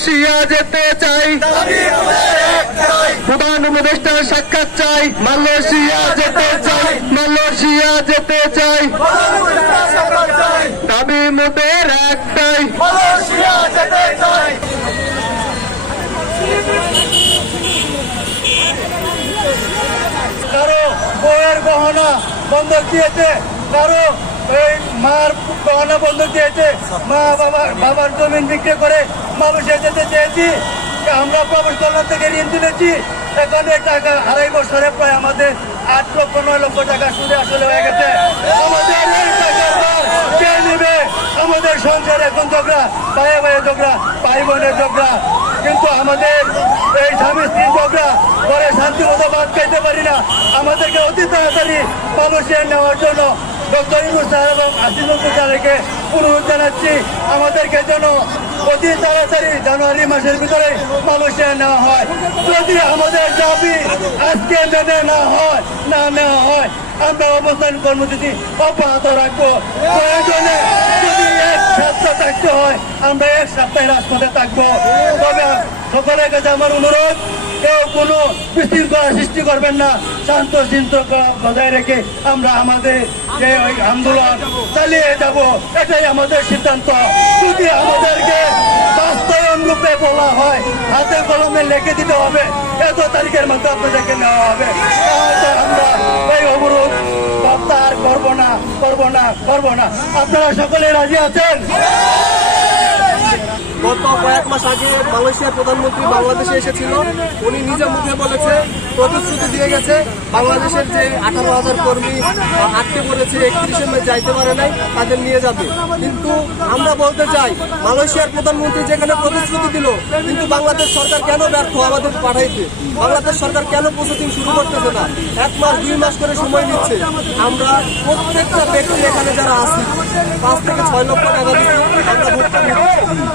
Malaysia যেতে চাই। প্রধান উপদেষ্টার সাক্ষাৎ চাই। মালয়েশিয়া যেতে চাই। মালয়েশিয়া যেতে চাই। দাবি মোদের একটাই। কারও বউয়ের গহনা বন্ধ দিয়েছে কারও এই মার গহনা বন্ধক দিয়েছে। মা বাবা, বাবার জমিন বিক্রি করে মানুষের যেতে চেয়েছি। আমরা প্রবেশ কল্যাণ থেকে ঋণ তুলেছি। এখানে টাকা আড়াই বছরে প্রায় আমাদের আট লক্ষ, নয় লক্ষ টাকা সুদে আসলে হয়ে গেছে। আমাদের এই ভার কে নেবে? আমাদের সংসার এখন ঝগড়া ভাইয়ে ভাইয়ে ঝগড়া, ভাই বোনের ঝগড়া। কিন্তু আমাদের এই স্বামী স্ত্রী ঝগড়া, ঘরে শান্তি মতো ভাত খাইতে পারি না। আমাদেরকে অতি তাড়াতাড়ি মানুষের নেওয়ার জন্য ডক্টর ইনু এবং আসিফুল স্যারকে অনুরোধ জানাচ্ছি, আমাদেরকে যেন অতি তাড়াতাড়ি জানুয়ারি মাসের ভিতরে মানুষের নেওয়া হয়। যদি আমাদের দাবি আজকে মেনে না হয়, না নেওয়া হয়, আমরা অবস্থান কর্মসূচি অব্যাহত রাখব। প্রয়োজনে যদি এক সপ্তাহ থাকতে হয়, আমরা এক সপ্তাহে রাজপথে থাকব। তবে সকলের কাছে আমার অনুরোধ, কেউ কোনো বিশৃঙ্খলা সৃষ্টি করবেন না। শান্ত শৃঙ্খলা বজায় রেখে আমরা আমাদের যে ওই আন্দোলন চালিয়ে যাব। এটাই আমাদের সিদ্ধান্ত। যদি আমাদেরকে বাস্তবায়ন রূপে বলা হয় হাতে কলমে লিখে দিতে হবে, এত তারিখের মধ্যে আপনাদেরকে নেওয়া হবে। আমরা এই অবরোধ করব না করব না করব না। আপনারা সকলে রাজি আছেন? মাস আগে মালয়েশিয়ার প্রধানমন্ত্রী বাংলাদেশে এসেছিল। উনি নিজে মুখে বলেছে, প্রতিশ্রুতি দিয়ে গেছে। বাংলাদেশের যে আঠারো হাজার কর্মী আটকে পড়েছে, একত্রিশে মে যাইতে পারে নাই, তাদের নিয়ে যাবে। কিন্তু আমরা বলতে চাই, মালয়েশিয়ার প্রধানমন্ত্রী যেখানে প্রতিশ্রুতি দিল, কিন্তু বাংলাদেশ সরকার কেন ব্যর্থ আমাদের পাঠাইতে? বাংলাদেশ সরকার কেন প্রসেসিং শুরু করতেছে না? এক মাস, দুই মাস করে সময় নিচ্ছে। আমরা প্রত্যেকটা ব্যক্তি এখানে যারা আছি, পাঁচ থেকে ছয় লক্ষ টাকা দিচ্ছি, আমরা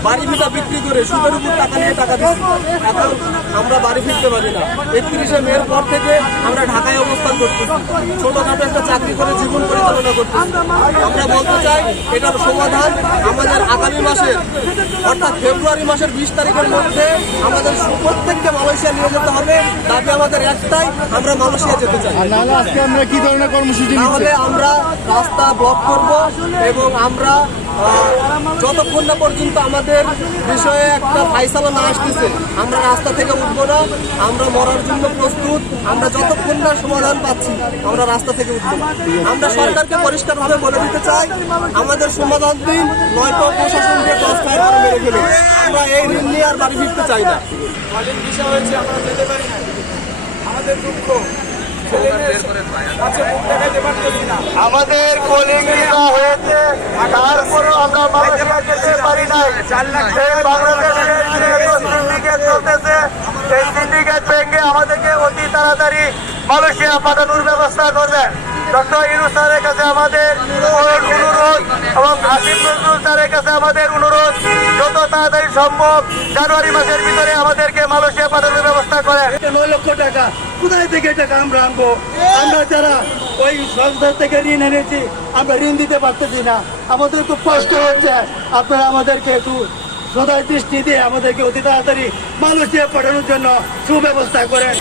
বাড়ি ভিটা বিক্রি করে সুদের উপর টাকা নিয়ে টাকা দিচ্ছি। এখন আমরা বাড়ি ফিরতে পারি না। একত্রিশে মের পর থেকে আমরা ঢাকায় অবস্থান করতেছি। ছোটখাটো একটা চাকরি করে জীবন পরিচালনা করতেছি। আমরা বলতে চাই এটার সমাধান আমাদের আগামী মাসের অর্থাৎ ফেব্রুয়ারি মাসের বিশ তারিখের মধ্যে আমাদের প্রত্যেককে মালয়েশিয়া নিয়ে যেতে হবে। দাবি আমাদের একটাই আমরা মালয়েশিয়া যেতে চাই। আজকে আমরা কি ধরনের কর্মসূচি তাহলে আমরা রাস্তা ব্লক করব এবং আমরা যতক্ষণ না পর্যন্ত আমাদের বিষয়ে একটা ফাইসালা না আসতেছে, আমরা রাস্তা থেকে উঠবো না, আমরা মরার জন্য প্রস্তুত, আমরা যতক্ষণ না সমাধান পাচ্ছি, আমরা রাস্তা থেকে উঠবো আমরা সরকারকে পরিষ্কারভাবে বলে দিতে চাই, আমাদের সমাধান দিন নয়তো প্রশাসনকে দশ ফায়ার করে মেরে ফেলে আমরা এই ঋণ নিয়ে আর বাড়ি ফিরতে চাই না। বিষয় হয়েছে, আমরা যেতে পারি না। আমাদের দুঃখ। আমাদের ভিসা হয়েছে তারপরে আমরা মালয়েশিয়া যেতে পারি নাই। বাংলাদেশের সিন্ডিকেট চলতেছে এই সিন্ডিকেট ভেঙে আমাদেরকে অতি তাড়াতাড়ি মালয়েশিয়া পাঠানোর ব্যবস্থা করবেন ডক্টর ইনু স্যারের কাছে আমাদের অনুরোধ এবং আসিফ স্যারের কাছে আমাদের অনুরোধ, যত তাড়াতাড়ি সম্ভব জানুয়ারি মাসের ভিতরে আমাদেরকে মালয়েশিয়া পাঠানোর ব্যবস্থা করেন। নয় লক্ষ টাকা। কোথায় থেকে টাকা আমরা আনব? আমরা যারা ওই সংস্থা থেকে ঋণ এনেছি, আমরা ঋণ দিতে পারতেছি না। আমাদের খুব কষ্ট হচ্ছে। আপনারা আমাদেরকে একটু সদায় দৃষ্টি দিয়ে আমাদেরকে অতি তাড়াতাড়ি মালয়েশিয়া পাঠানোর জন্য সুব্যবস্থা করেন।